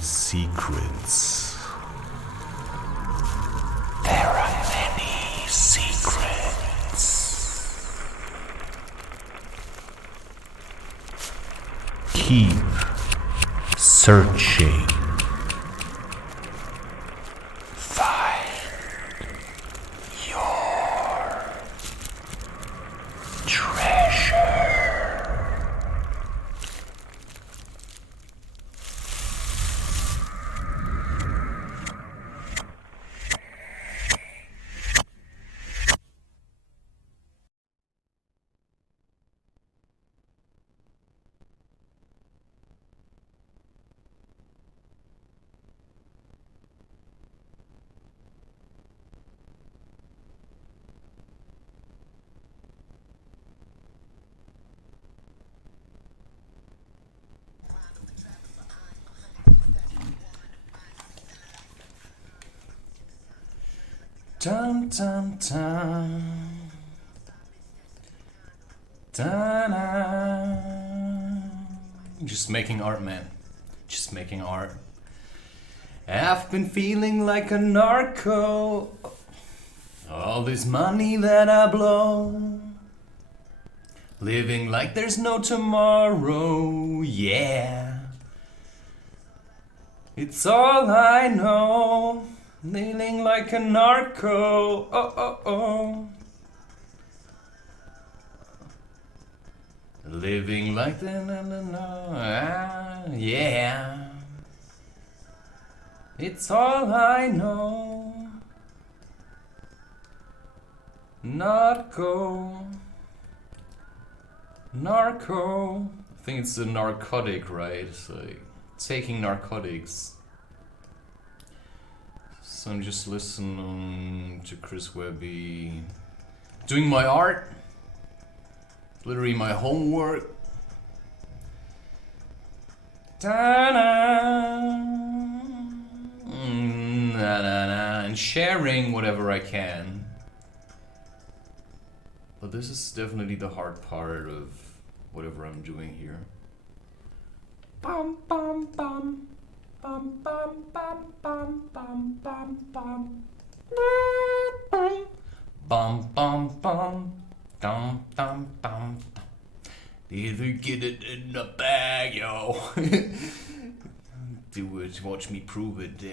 secrets. There are many secrets. Keep searching. Find your treasure. Dun dun dun. Dun dun. Just making art, man. Just making art. I've been feeling like a narco. All this money that I blow. Living like there's no tomorrow, yeah. It's all I know. Kneeling like a narco, oh oh oh. Living like the yeah. It's all I know. Narco. Narco. I think it's a narcotic, right? It's like taking narcotics. So I'm just listening to Chris Webby, doing my art, literally my homework. And sharing whatever I can. But this is definitely the hard part of whatever I'm doing here. Bum bum bum. Bum bum bum bum bum bum bum. Bum bum bum. Dum dum dum. Either get it in the bag, yo. Do it, watch me prove it. Do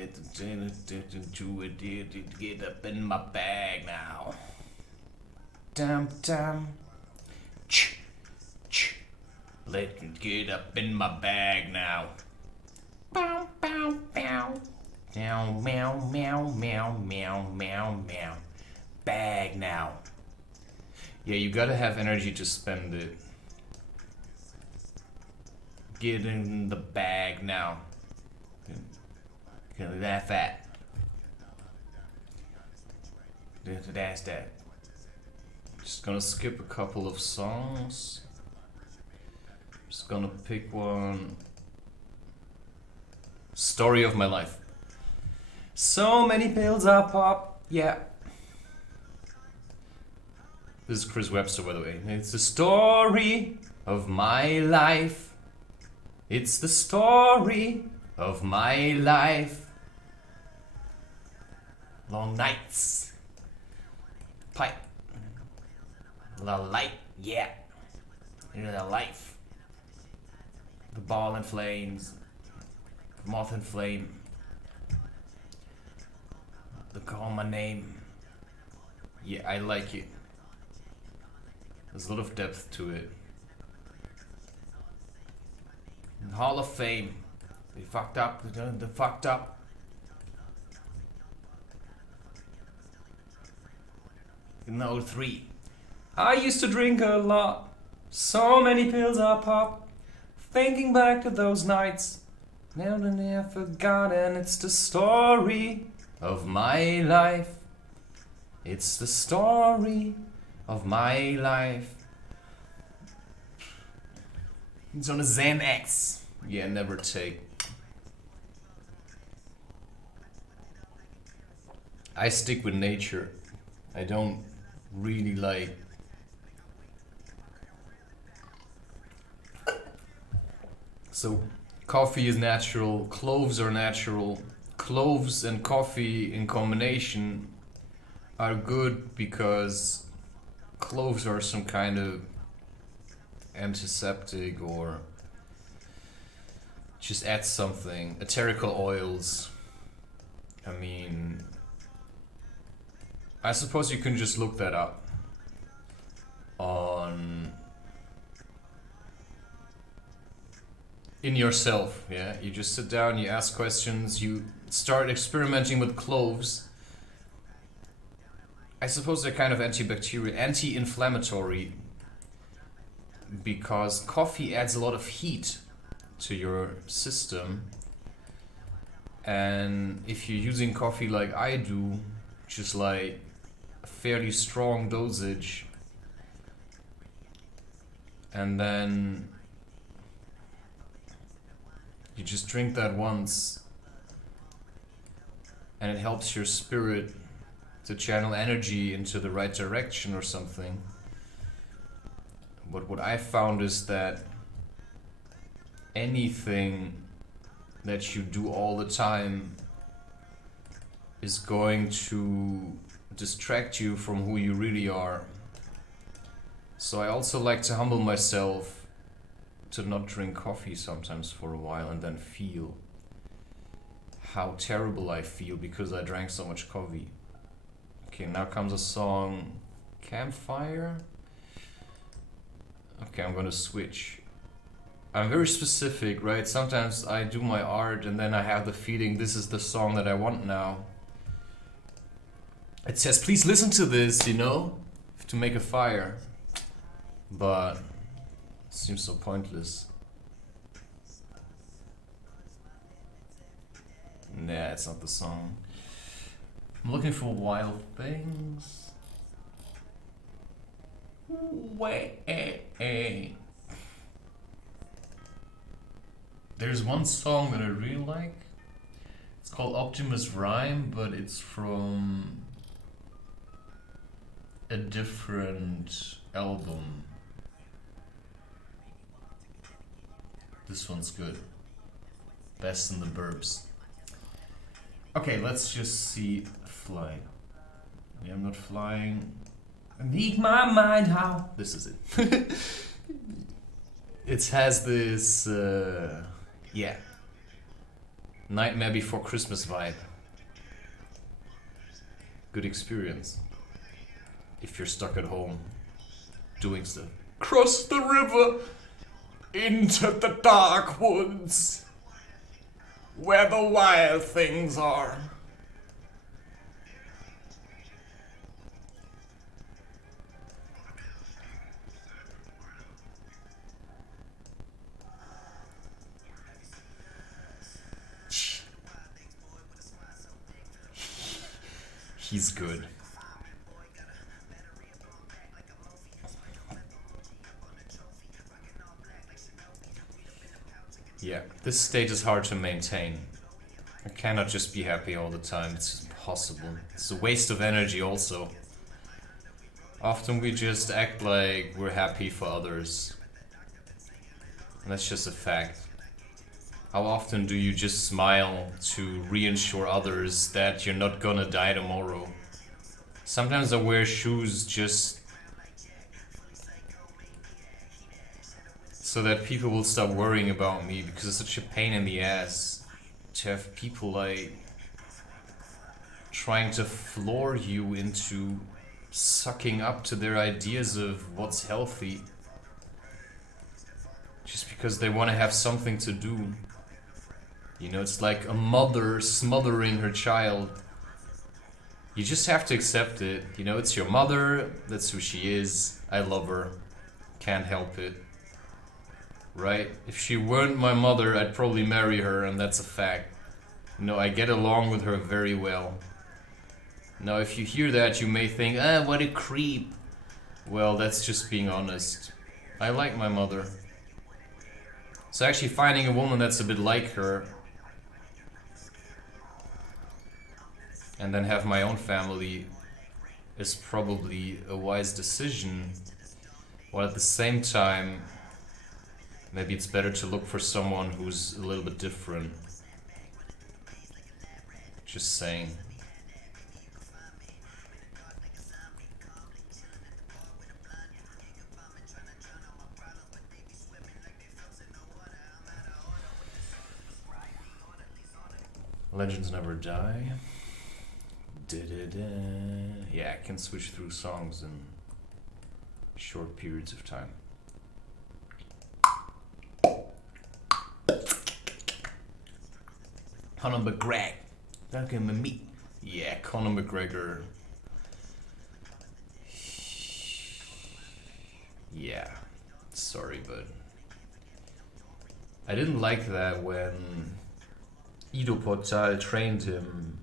it, get up in my bag now. Dum dum. Ch ch. Let me get up in my bag now. Bow, bow, bow. Meow, meow, meow, meow, meow, meow, meow. Bag now. Yeah, you gotta have energy to spend it. Get in the bag now. Gonna laugh at. That's that. Just gonna skip a couple of songs. Just gonna pick one. Story of my life. So many pills I pop, yeah. This is Chris Webster, by the way. It's the story of my life. It's the story of my life. Long nights. Pipe. The light, yeah. The life. The ball and flames. Moth and flame. They call my name. Yeah, I like it. There's a lot of depth to it. Hall of Fame. They fucked up. They fucked up. In 03. I used to drink a lot. So many pills I pop. Thinking back to those nights. Never forgotten. It's the story of my life. It's the story of my life. It's on a Xanax. Yeah, never take. I stick with nature. I don't really like. So Coffee is natural, cloves are natural. Cloves and coffee in combination are good because cloves are some kind of antiseptic or just add something. Eterical oils. I mean, I suppose you can just look that up on in yourself. Yeah, you just sit down, you ask questions, you start experimenting with cloves. I suppose they're kind of antibacterial, anti-inflammatory, because coffee adds a lot of heat to your system, and if you're using coffee like I do, just like a fairly strong dosage, and then you just drink that once and it helps your spirit to channel energy into the right direction or something. But what I found is that anything that you do all the time is going to distract you from who you really are. So I also like to humble myself to not drink coffee sometimes for a while and then feel how terrible I feel because I drank so much coffee. Okay, now comes a song, Campfire. Okay, I'm gonna switch. I'm very specific, right? Sometimes I do my art and then I have the feeling this is the song that I want now. It says, please listen to this, you know, to make a fire. But it seems so pointless. Nah, it's not the song. I'm looking for Wild Things. Wait. There's one song that I really like. It's called Optimus Rhyme, but it's from a different album. This one's good. Best in the Burbs. Okay, let's just see. Fly. Yeah, I'm not flying. I need my mind how. This is it. It has this, yeah, Nightmare Before Christmas vibe. Good experience. If you're stuck at home, doing stuff. Cross the river into the dark woods where the wild things are. He's good. Yeah, this state is hard to maintain. I cannot just be happy all the time, it's impossible. It's a waste of energy also. Often we just act like we're happy for others. And that's just a fact. How often do you just smile to reassure others that you're not gonna die tomorrow? Sometimes I wear shoes just so that people will stop worrying about me, because it's such a pain in the ass to have people like trying to floor you into sucking up to their ideas of what's healthy just because they want to have something to do. You know, it's like a mother smothering her child. You just have to accept it. You know, it's your mother, that's who she is. I love her. Can't help it. Right? If she weren't my mother, I'd probably marry her, and that's a fact. You know, I get along with her very well. Now, if you hear that, you may think, what a creep. Well, that's just being honest. I like my mother. So actually finding a woman that's a bit like her and then have my own family is probably a wise decision, while at the same time Maybe it's better to look for someone who's a little bit different. Just saying. Legends never die. Yeah, I can switch through songs in short periods of time. Conor McGregor. Don't give me meat. Yeah, Conor McGregor. Yeah, sorry, but I didn't like that when Ido Portal trained him,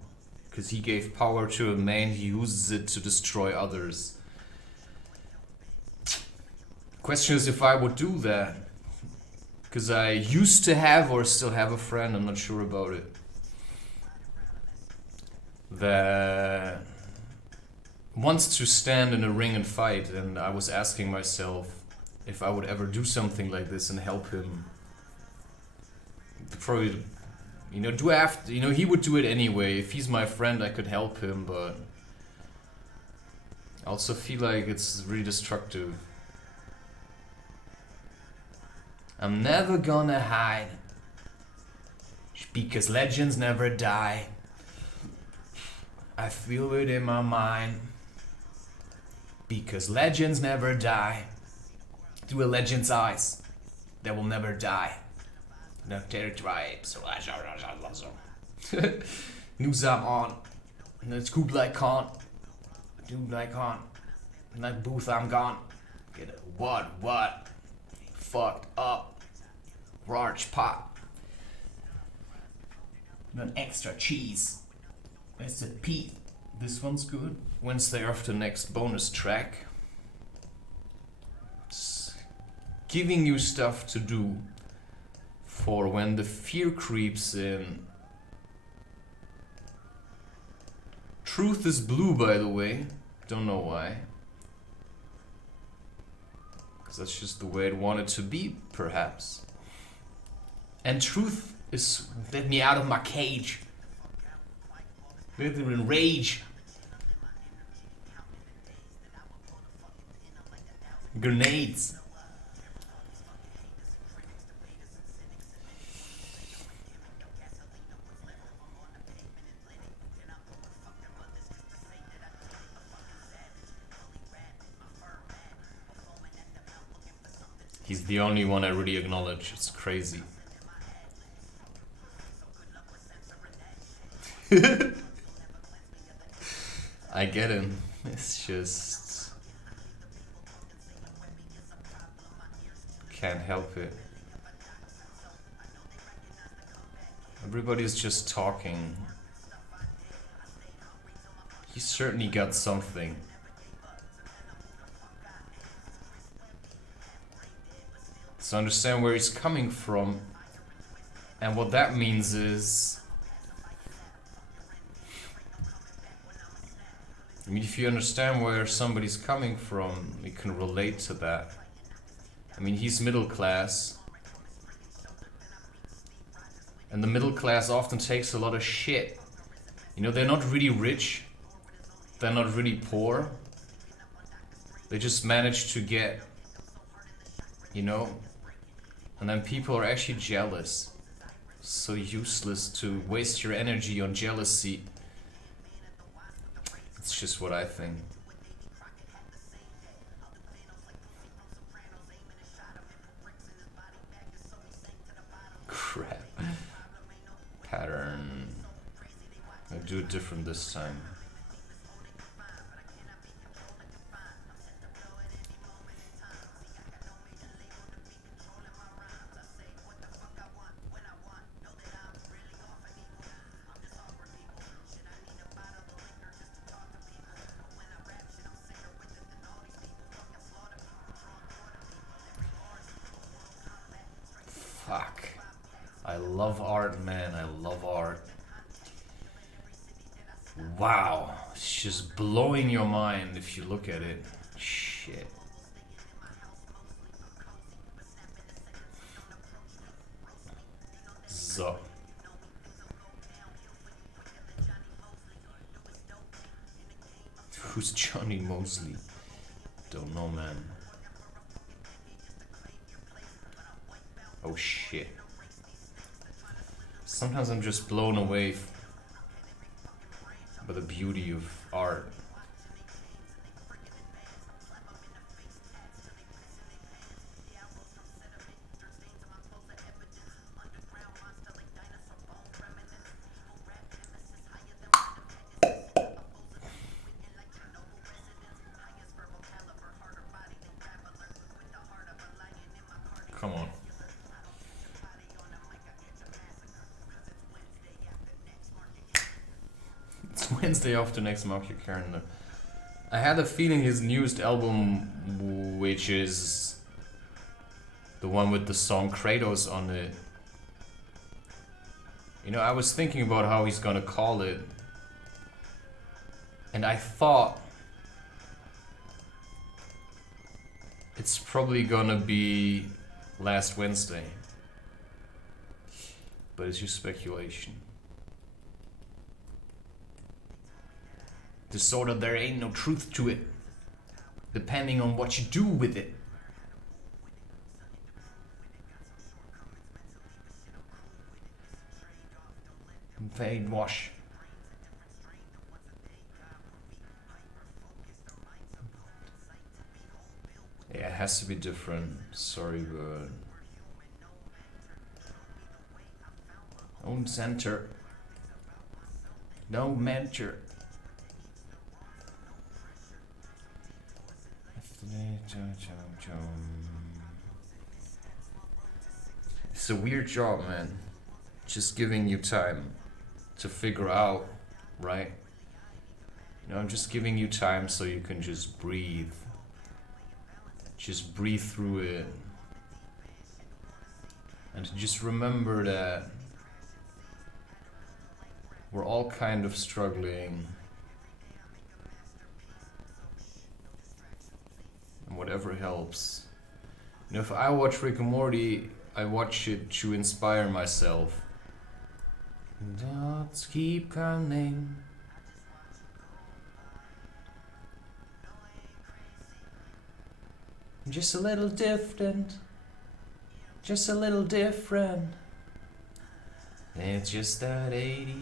because he gave power to a man, he uses it to destroy others. Question is if I would do that, because I used to have or still have a friend, I'm not sure about it, that wants to stand in a ring and fight, and I was asking myself if I would ever do something like this and help him. Probably, you know, do I have to, you know, he would do it anyway. If he's my friend, I could help him, but I also feel like it's really destructive. I'm never gonna hide, because legends never die. I feel it in my mind, because legends never die. Through a legend's eyes, they will never die. No terror tribes. News I'm on. And it's cool like Khan. Dude like Khan. In that booth I'm gone. Get it. What? Fucked up. Large pot. And an extra cheese. That's a Pete. This one's good. Wednesday after next bonus track. It's giving you stuff to do for when the fear creeps in. Truth is blue, by the way. Don't know why. Because that's just the way it wanted to be, perhaps. And truth is, let me out of my cage. Let me in rage. Grenades. He's the only one I really acknowledge. It's crazy. I get him. It's just... can't help it. Everybody's just talking. He certainly got something. So understand where he's coming from, and what that means is, I mean, if you understand where somebody's coming from, you can relate to that. I mean, he's middle class, and the middle class often takes a lot of shit. You know, they're not really rich, they're not really poor, they just manage to get, you know. And then people are actually jealous. So useless to waste your energy on jealousy. It's just what I think. Crap. Pattern. I'll do it different this time. Fuck. I love art, man. I love art. Wow. It's just blowing your mind if you look at it. Shit. So. Who's Johnny Mosley? Don't know, man. Oh shit. Sometimes I'm just blown away by the beauty of art. Come on. It's Wednesday after next Mark your calendar. I had a feeling his newest album, which is the one with the song Kratos on it. You know, I was thinking about how he's gonna call it. And I thought it's probably gonna be Last Wednesday. But it's just speculation. Just sort of there ain't no truth to it. Depending on what you do with it. Fade wash. Yeah, it has to be different. Sorry, but own center. No mentor. It's a weird job, man. Just giving you time to figure out, right? You know, I'm just giving you time so you can just breathe. Just breathe through it. And just remember that we're all kind of struggling. And whatever helps. You know, if I watch Rick and Morty, I watch it to inspire myself. Dots keep coming. Just a little different. Just a little different. It's just that 80.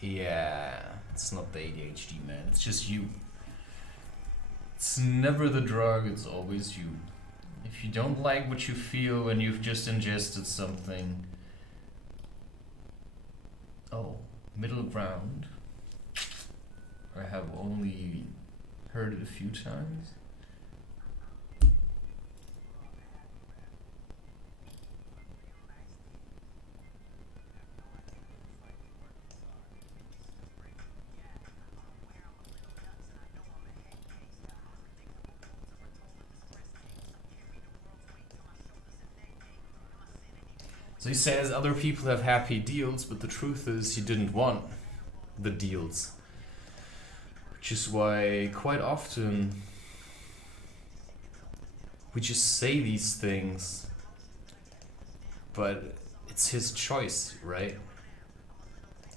Yeah, it's not the ADHD, man. It's just you. It's never the drug, it's always you. If you don't like what you feel when you've just ingested something. Oh, middle ground. I have only heard it a few times. So he says other people have happy deals, but the truth is he didn't want the deals. Which is why quite often we just say these things, but it's his choice, right?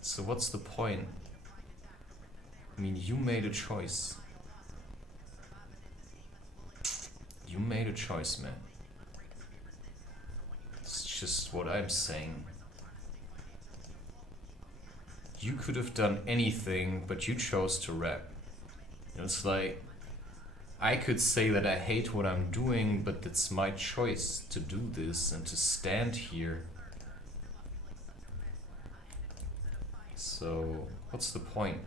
So what's the point? I mean, you made a choice. You made a choice, man. It's just what I'm saying. You could have done anything, but you chose to rap. You know, it's like, I could say that I hate what I'm doing, but it's my choice to do this and to stand here. So, what's the point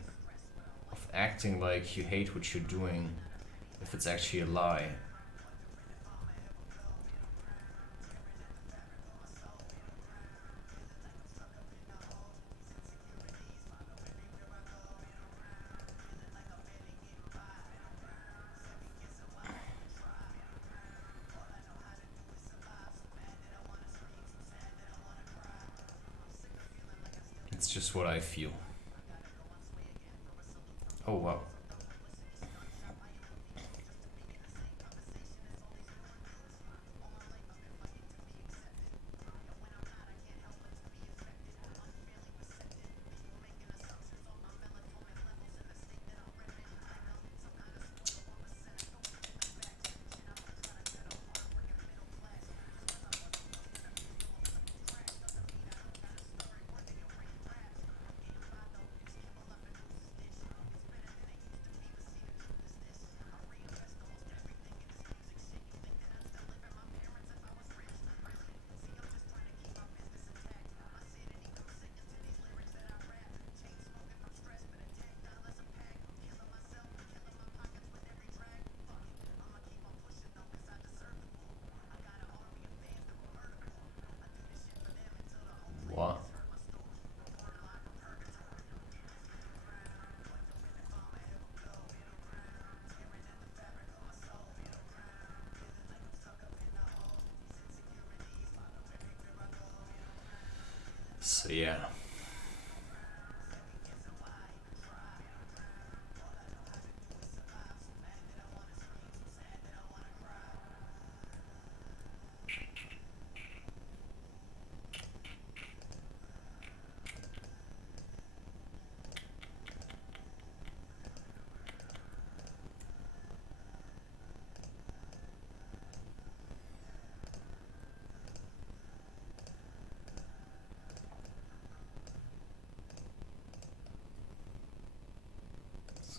of acting like you hate what you're doing if it's actually a lie? It's just what I feel. Oh wow. So yeah.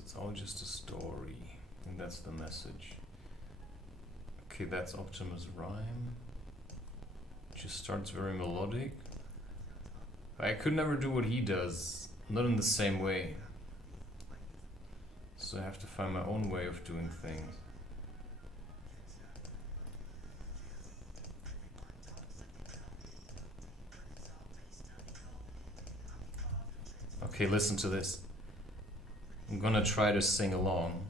It's all just a story, and that's the message. Okay, that's Optimus Rhyme. Just starts very melodic. I could never do what he does, not in the same way. So I have to find my own way of doing things. Okay, listen to this. I'm gonna try to sing along.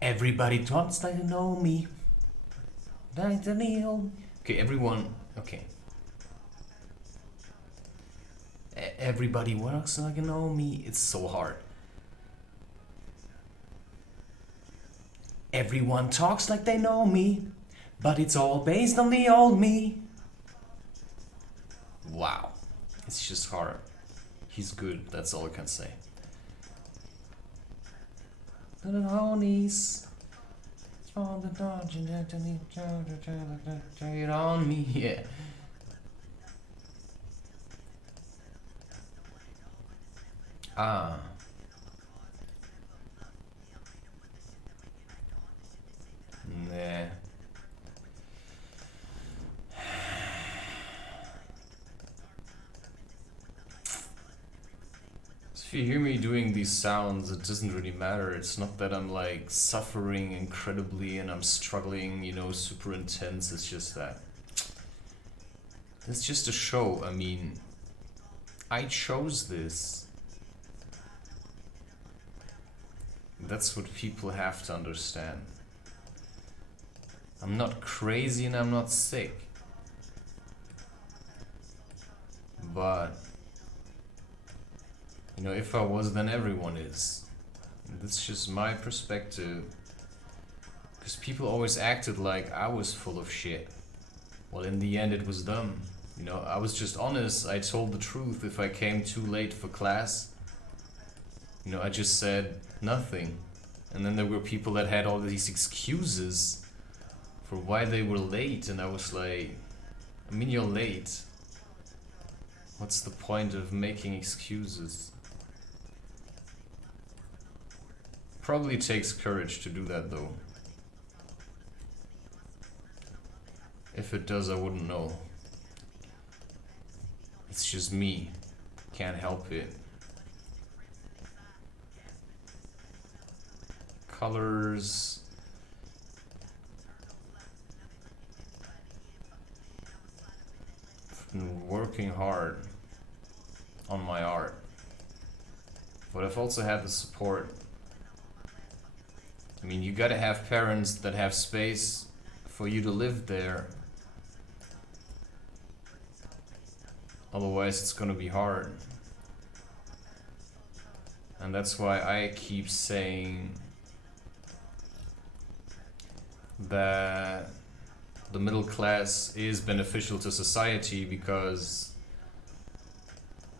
Everybody talks like they know me. Okay, everyone. Okay. Everybody works like they know me. It's so hard. Everyone talks like they know me, but it's all based on the old me. Wow. It's just hard. He's good, that's all I can say. It on me, yeah. Ah. Nah. If you hear me doing these sounds, it doesn't really matter. It's not that I'm like suffering incredibly and I'm struggling, you know, super intense. It's just that it's just a show. I mean, I chose this. That's what people have to understand. I'm not crazy and I'm not sick. But, you know, if I was, then everyone is. That's just my perspective. Because people always acted like I was full of shit. Well, in the end, it was them. You know, I was just honest. I told the truth. If I came too late for class, you know, I just said nothing. And then there were people that had all these excuses for why they were late. And I was like, I mean, you're late. What's the point of making excuses? Probably takes courage to do that though. If it does, I wouldn't know. It's just me. Can't help it. Colors. I've been working hard on my art. But I've also had the support. I mean, you gotta have parents that have space for you to live there. Otherwise, it's gonna be hard. And that's why I keep saying that the middle class is beneficial to society, because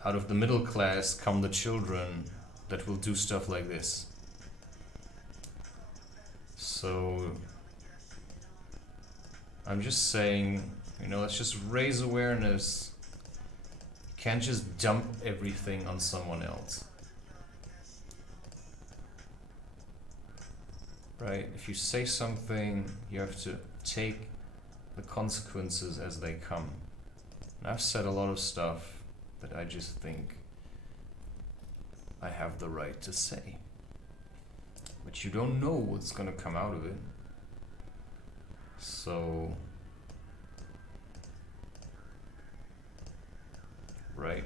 out of the middle class come the children that will do stuff like this. So I'm just saying, you know, let's just raise awareness. You can't just dump everything on someone else. Right? If you say something, you have to take the consequences as they come. And I've said a lot of stuff that I just think I have the right to say. But you don't know what's gonna come out of it. So, right?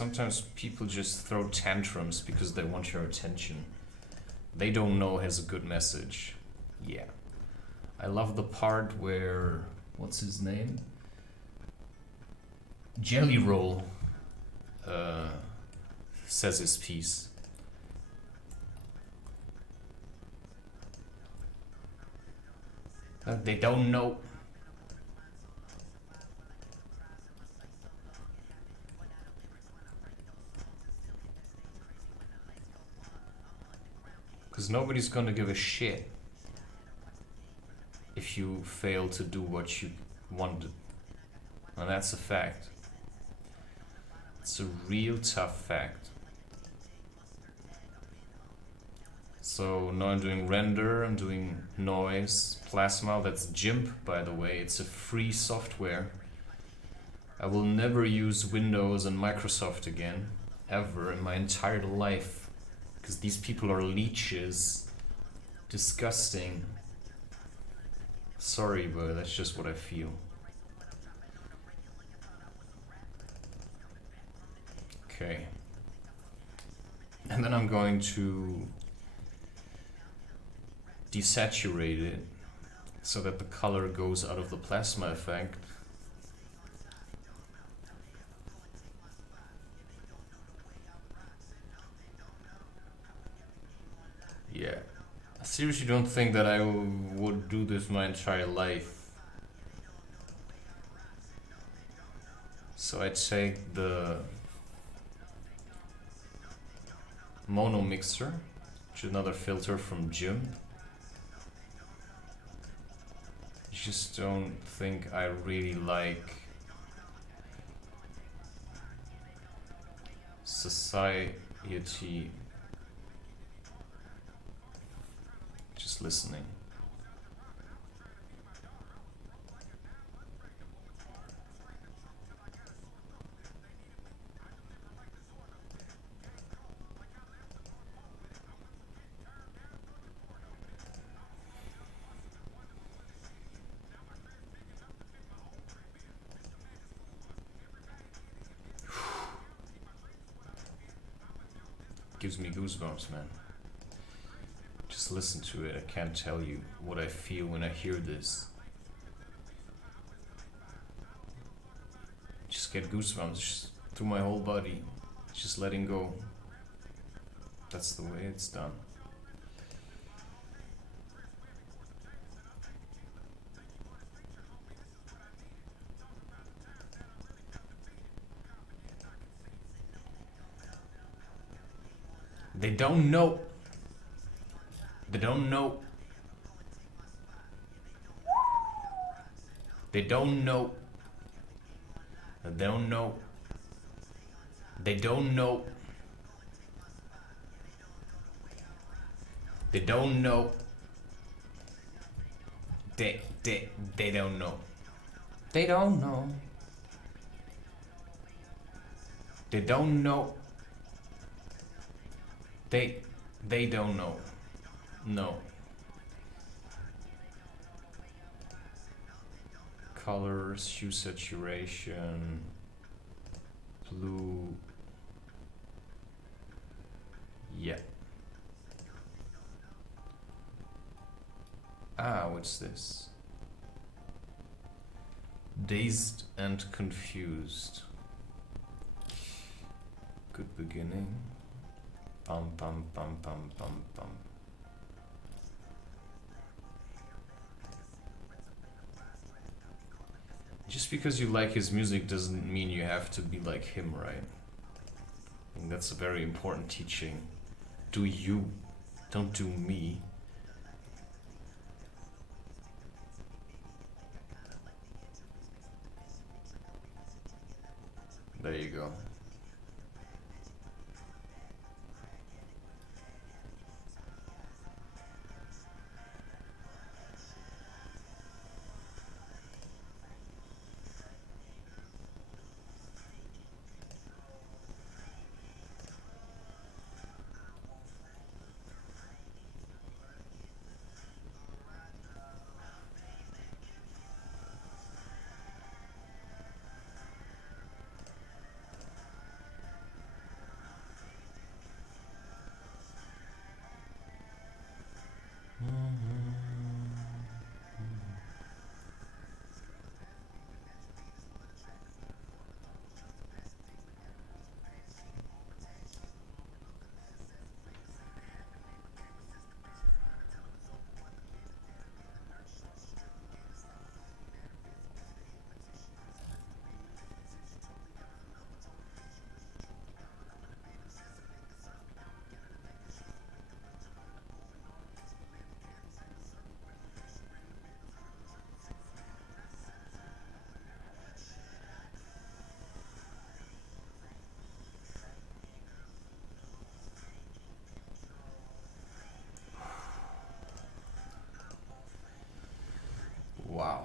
Sometimes people just throw tantrums because they want your attention. They don't know it has a good message. Yeah. I love the part where, what's his name? Jelly Roll says his piece. They don't know. Because nobody's gonna give a shit if you fail to do what you wanted. And that's a fact. It's a real tough fact. So now I'm doing render, I'm doing noise, plasma, that's GIMP by the way, it's a free software. I will never use Windows and Microsoft again, ever in my entire life. Because these people are leeches. Disgusting. Sorry, but that's just what I feel. Okay. And then I'm going to desaturate it so that the color goes out of the plasma effect. Yeah. I seriously don't think that I would do this my entire life. So I take the mono mixer, which is another filter from GIMP. Just don't think I really like society just listening. Gives me goosebumps, man. Just listen to it. I can't tell you what I feel when I hear this. Just get goosebumps just through my whole body. Just letting go. That's the way it's done. They don't know. They don't know. They don't know. They don't know. They don't know. They don't know. They don't know. They don't know. They don't know. They don't know. No. Colors, hue saturation, blue. Yeah. Ah, what's this? Dazed and confused. Good beginning. Bum bum bum bum bum bum. Just because you like his music doesn't mean you have to be like him, right? And that's a very important teaching. Do you, don't do me. There you go.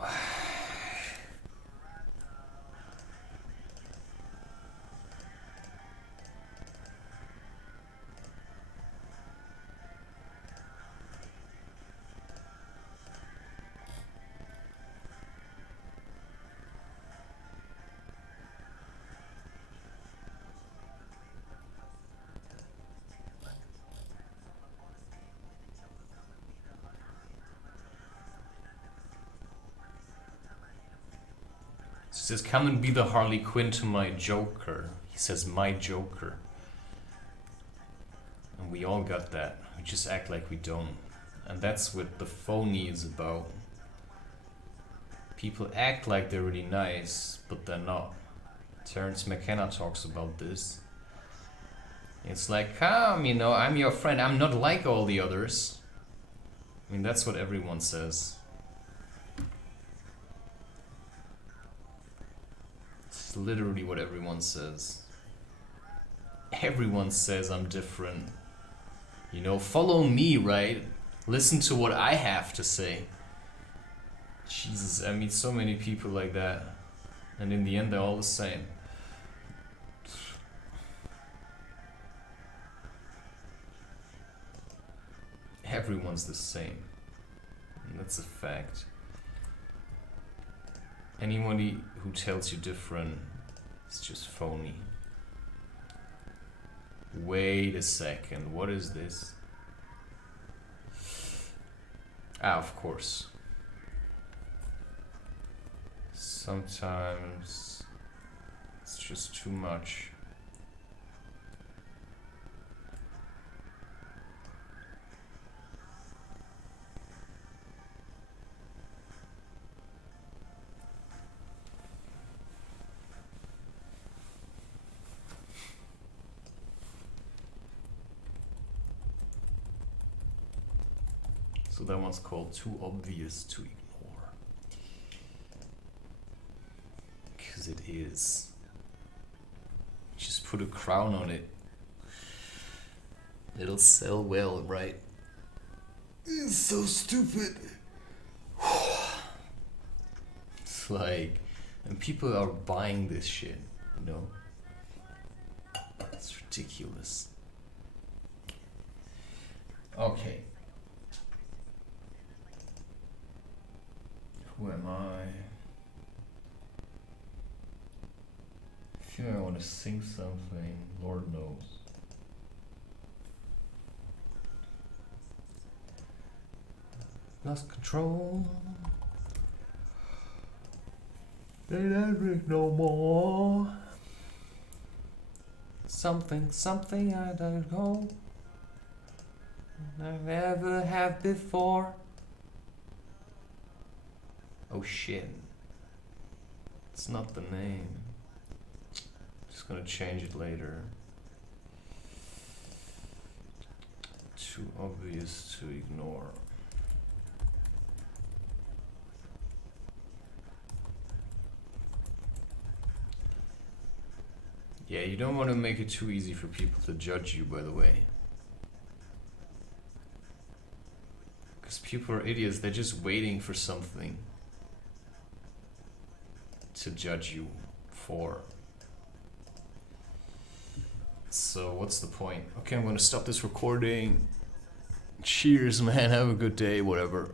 now. He says, come and be the Harley Quinn to my Joker. He says, my Joker. And we all got that. We just act like we don't. And that's what the phony is about. People act like they're really nice, but they're not. Terence McKenna talks about this. It's like, come, you know, I'm your friend. I'm not like all the others. I mean, that's what everyone says. It's literally what everyone says. Everyone says I'm different. You know, follow me, right? Listen to what I have to say. Jesus, I meet so many people like that. And in the end, they're all the same. Everyone's the same. And that's a fact. Anybody who tells you different is just phony. Wait a second, what is this? Ah, of course. Sometimes it's just too much. So that one's called Too Obvious to Ignore. Because it is. Just put a crown on it. It'll sell well, right? It's so stupid. It's like, and people are buying this shit, you know? It's ridiculous. Okay. Who am I? I feel I want to sing something, Lord knows. Lost control. They don't drink no more. Something I don't know. I never have before. Oh shit. It's not the name. Just gonna change it later. Too obvious to ignore. Yeah, you don't want to make it too easy for people to judge you, by the way. Because people are idiots, they're just waiting for something to judge you for. So what's the point? Okay, I'm gonna stop this recording. Cheers, man, have a good day, whatever.